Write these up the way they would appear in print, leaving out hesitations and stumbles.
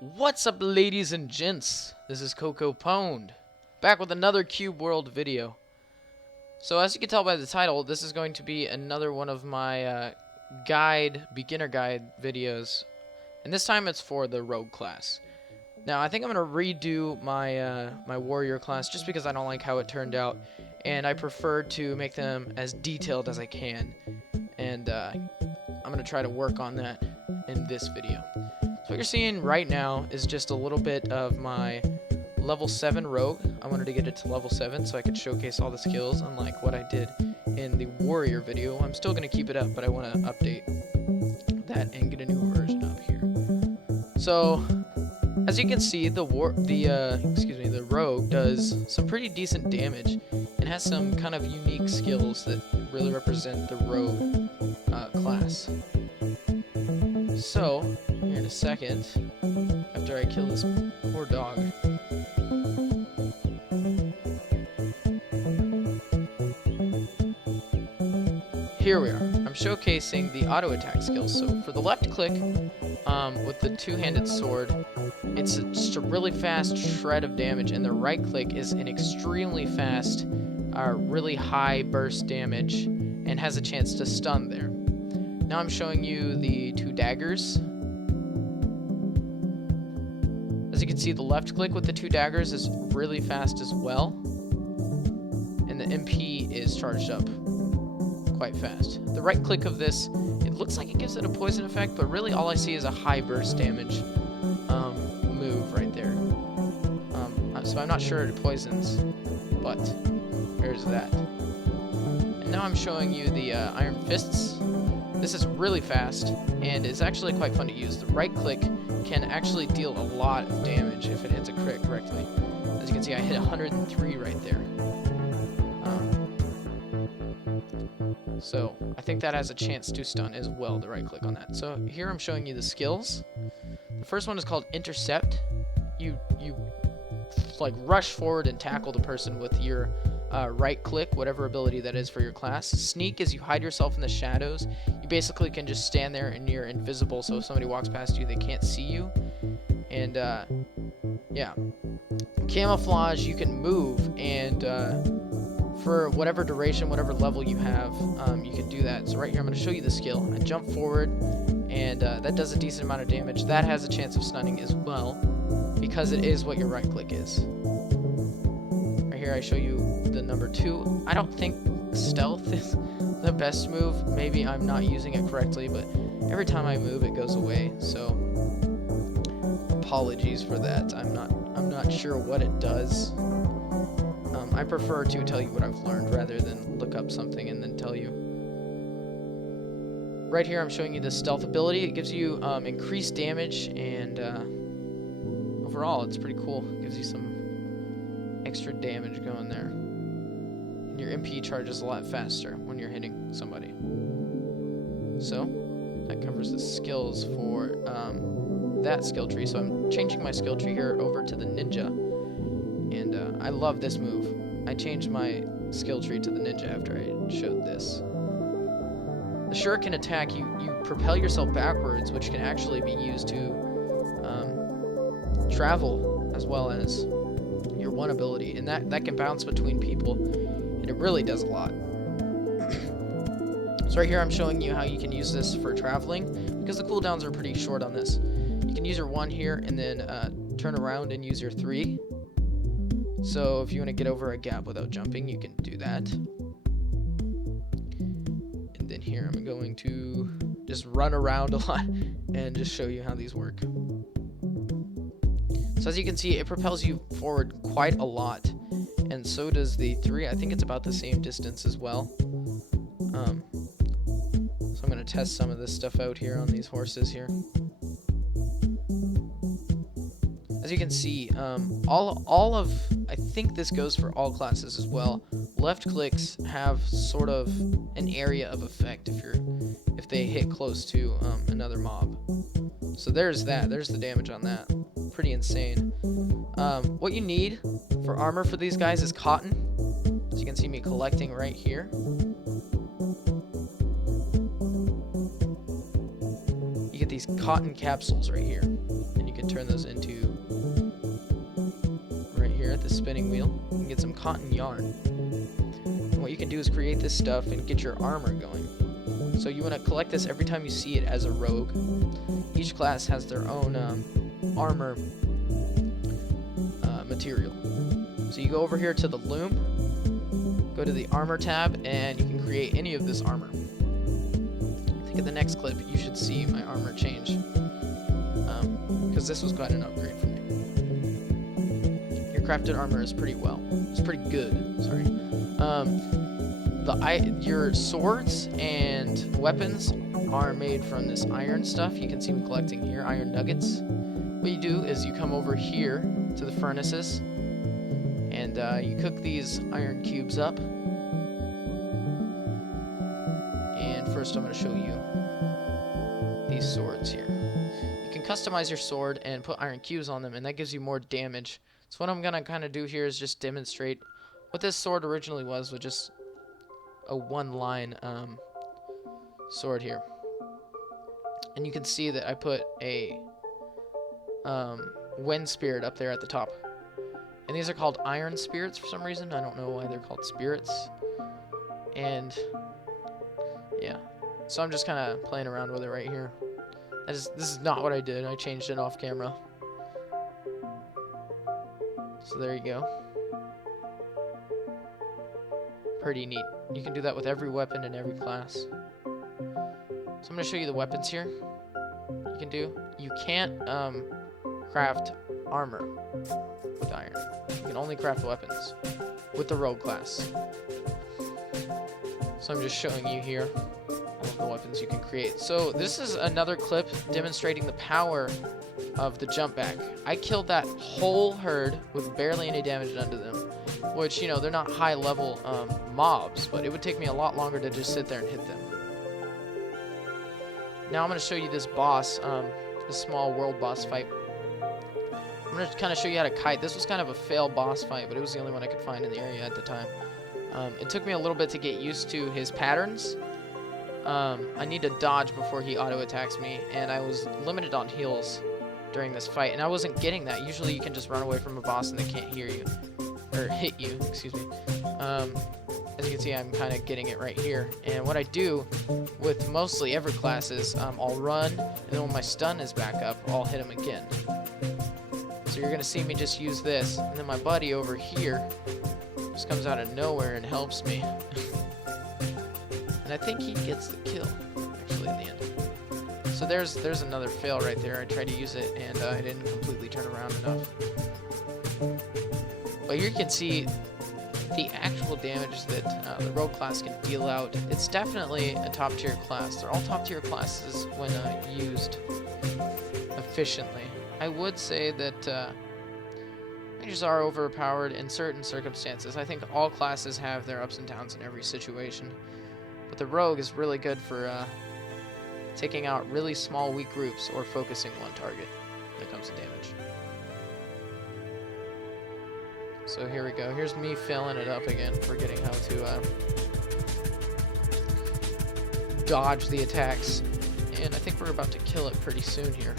What's up, ladies and gents? This is CoCoPwnd, back with another Cube World video. So as you can tell by the title, this is going to be another one of my beginner guide videos, and this time it's for the rogue class. Now I think I'm gonna redo my my warrior class just because I don't like how it turned out, and I prefer to make them as detailed as I can, and I'm gonna try to work on that in this video. So what you're seeing right now is just a little bit of my level 7 rogue. I wanted to get it to level 7 so I could showcase all the skills, unlike what I did in the warrior video. I'm still going to keep it up, but I want to update that and get a new version up here. So as you can see, the rogue does some pretty decent damage and has some kind of unique skills that really represent the rogue class. So here in a second, after I kill this poor dog, here we are. I'm showcasing the auto attack skills. So for the left click, with the two-handed sword, it's just a really fast shred of damage, and the right click is an extremely fast, really high burst damage, and has a chance to stun there. Now I'm showing you the two daggers. As you can see, the left click with the two daggers is really fast as well, and the MP is charged up quite fast. The right click of this, it looks like it gives it a poison effect, but really all I see is a high burst damage move right there. So I'm not sure it poisons, but there's that. And now I'm showing you the Iron Fists. This is really fast, and it's actually quite fun to use. The right click can actually deal a lot of damage if it hits a crit correctly. As you can see, I hit 103 right there. So I think that has a chance to stun as well, the right click on that. So here I'm showing you the skills. The first one is called Intercept. You like rush forward and tackle the person with your right click, whatever ability that is for your class. Sneak is you hide yourself in the shadows. You basically can just stand there and you're invisible, so if somebody walks past you, they can't see you. And yeah. Camouflage, you can move, and for whatever duration, whatever level you have, you can do that. So right here I'm going to show you the skill. I jump forward, and that does a decent amount of damage. That has a chance of stunning as well, because it is what your right click is. Right here I show you the number 2. I don't think stealth is the best move. Maybe I'm not using it correctly, but every time I move it goes away, so apologies for that. I'm not sure what it does. I prefer to tell you what I've learned rather than look up something and then tell you. Right here I'm showing you the stealth ability. It gives you increased damage, and overall it's pretty cool. It gives you some extra damage going there. And your MP charges a lot faster when you're hitting somebody. So that covers the skills for that skill tree. So I'm changing my skill tree here over to the ninja, and I love this move. I changed my skill tree to the ninja after I showed this. The shuriken attack, you propel yourself backwards, which can actually be used to travel as well as your one ability, and that can bounce between people, and it really does a lot. So right here I'm showing you how you can use this for traveling, because the cooldowns are pretty short on this. You can use your 1 here and then turn around and use your 3. So if you want to get over a gap without jumping, you can do that. And then here I'm going to just run around a lot and just show you how these work. So as you can see, it propels you forward quite a lot, and so does the 3. I think it's about the same distance as well. So I'm going to test some of this stuff out here on these horses here. As you can see, all of, I think this goes for all classes as well, left clicks have sort of an area of effect if they hit close to another mob. So there's the damage on that. Pretty insane. What you need for armor for these guys is cotton. As you can see me collecting right here. You get these cotton capsules right here, and you can turn those into right here at the spinning wheel. You can get some cotton yarn. And what you can do is create this stuff and get your armor going. So you want to collect this every time you see it as a rogue. Each class has their own armor material. So you go over here to the loom, go to the armor tab, and you can create any of this armor. I think in the next clip you should see my armor change, because this was quite an upgrade for me. Your crafted armor is pretty good. Sorry. Your swords and weapons are made from this iron stuff. You can see me collecting here, iron nuggets. What you do is you come over here to the furnaces, and you cook these iron cubes up. And first I'm going to show you these swords here. You can customize your sword and put iron cubes on them, and that gives you more damage. So what I'm going to kind of do here is just demonstrate what this sword originally was with just a one-line sword here. And you can see that I put a wind spirit up there at the top. And these are called iron spirits for some reason. I don't know why they're called spirits. And yeah, so I'm just kind of playing around with it right here. This is not what I did. I changed it off camera. So there you go. Pretty neat. You can do that with every weapon in every class. So I'm going to show you the weapons here. You can do. You can't craft armor with iron. You can only craft weapons with the rogue class. So I'm just showing you here all of the weapons you can create. So this is another clip demonstrating the power of the jump back. I killed that whole herd with barely any damage done to them, which, you know, they're not high level mobs, but it would take me a lot longer to just sit there and hit them. Now I'm going to show you this boss, this small world boss fight. I'm going to kind of show you how to kite. This was kind of a fail boss fight, but it was the only one I could find in the area at the time. It took me a little bit to get used to his patterns. I need to dodge before he auto attacks me, and I was limited on heals during this fight, and I wasn't getting that. Usually you can just run away from a boss and they can't hear you, or hit you, excuse me. As you can see, I'm kind of getting it right here. And what I do with mostly every class is I'll run, and then when my stun is back up, I'll hit him again. So you're going to see me just use this, and then my buddy over here just comes out of nowhere and helps me. And I think he gets the kill, actually, in the end. So there's another fail right there. I tried to use it, and I didn't completely turn around enough. But here you can see the actual damage that the rogue class can deal out. It's definitely a top tier class. They're all top tier classes when used efficiently. I would say that mages are overpowered in certain circumstances. I think all classes have their ups and downs in every situation. But the rogue is really good for taking out really small weak groups or focusing one target when it comes to damage. So here we go. Here's me filling it up again, forgetting how to dodge the attacks. And I think we're about to kill it pretty soon here.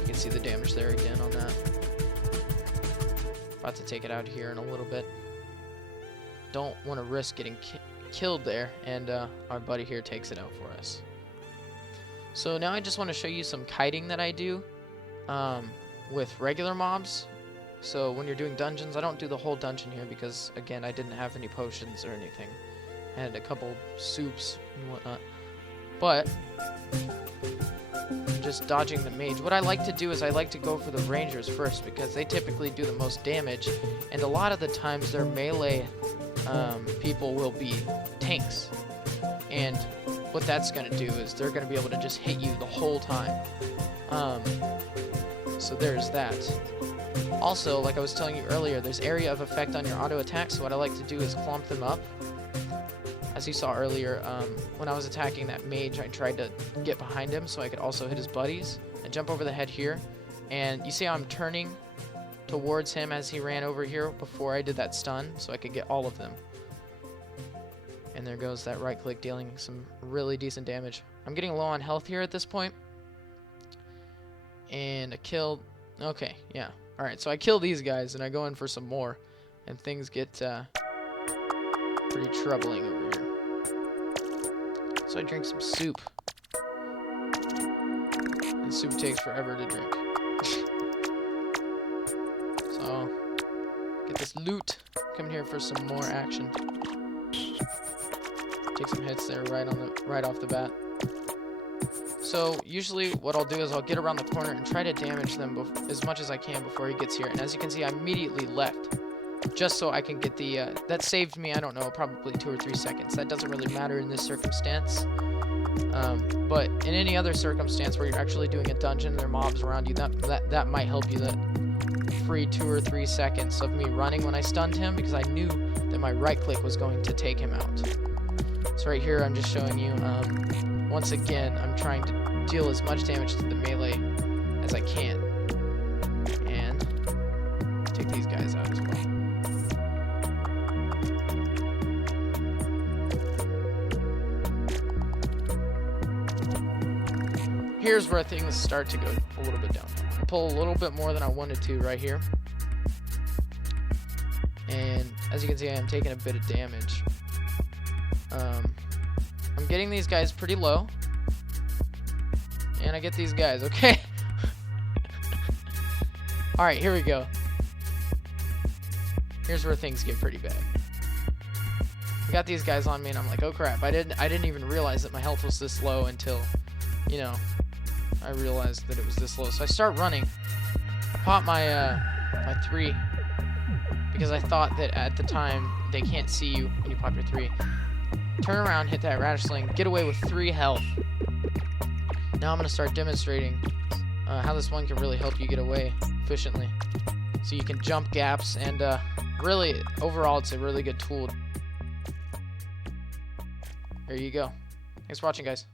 You can see the damage there again on that. About to take it out here in a little bit. Don't want to risk getting killed there, and our buddy here takes it out for us. So now I just want to show you some kiting that I do with regular mobs. So when you're doing dungeons, I don't do the whole dungeon here because, again, I didn't have any potions or anything. I had a couple soups and whatnot. But I'm just dodging the mage. What I like to do is I like to go for the rangers first because they typically do the most damage, and a lot of the times their melee people will be tanks, and what that's going to do is they're going to be able to just hit you the whole time. So there's that. Also, like I was telling you earlier, there's area of effect on your auto attacks, so what I like to do is clump them up. As you saw earlier, when I was attacking that mage, I tried to get behind him so I could also hit his buddies and jump over the head here. And you see how I'm turning towards him as he ran over here before I did that stun, so I could get all of them. And there goes that right click dealing some really decent damage. I'm getting low on health here at this point. And I killed... Okay, yeah. Alright, so I kill these guys and I go in for some more. And things get pretty troubling over here. So I drink some soup. And soup takes forever to drink. So, get this loot. Come here for some more action. Take some hits there right off the bat. So usually what I'll do is I'll get around the corner and try to damage them as much as I can before he gets here. And as you can see, I immediately left just so I can get the that saved me, I don't know, probably 2 or 3 seconds. That doesn't really matter in this circumstance. But in any other circumstance where you're actually doing a dungeon and there are mobs around you, that might help you. That free 2 or 3 seconds of me running when I stunned him, because I knew that my right click was going to take him out. So right here I'm just showing you, once again, I'm trying to deal as much damage to the melee as I can. And take these guys out as well. Here's where things start to go a little bit down. I pull a little bit more than I wanted to right here. And as you can see, I am taking a bit of damage. I'm getting these guys pretty low. And I get these guys, okay? Alright, here we go. Here's where things get pretty bad. I got these guys on me and I'm like, oh crap, I didn't even realize that my health was this low until, you know, I realized that it was this low. So I start running. I pop my my 3 because I thought that at the time they can't see you when you pop your 3. Turn around, hit that radish sling, get away with 3 health. Now I'm going to start demonstrating how this one can really help you get away efficiently. So you can jump gaps, and really, overall, it's a really good tool. There you go. Thanks for watching, guys.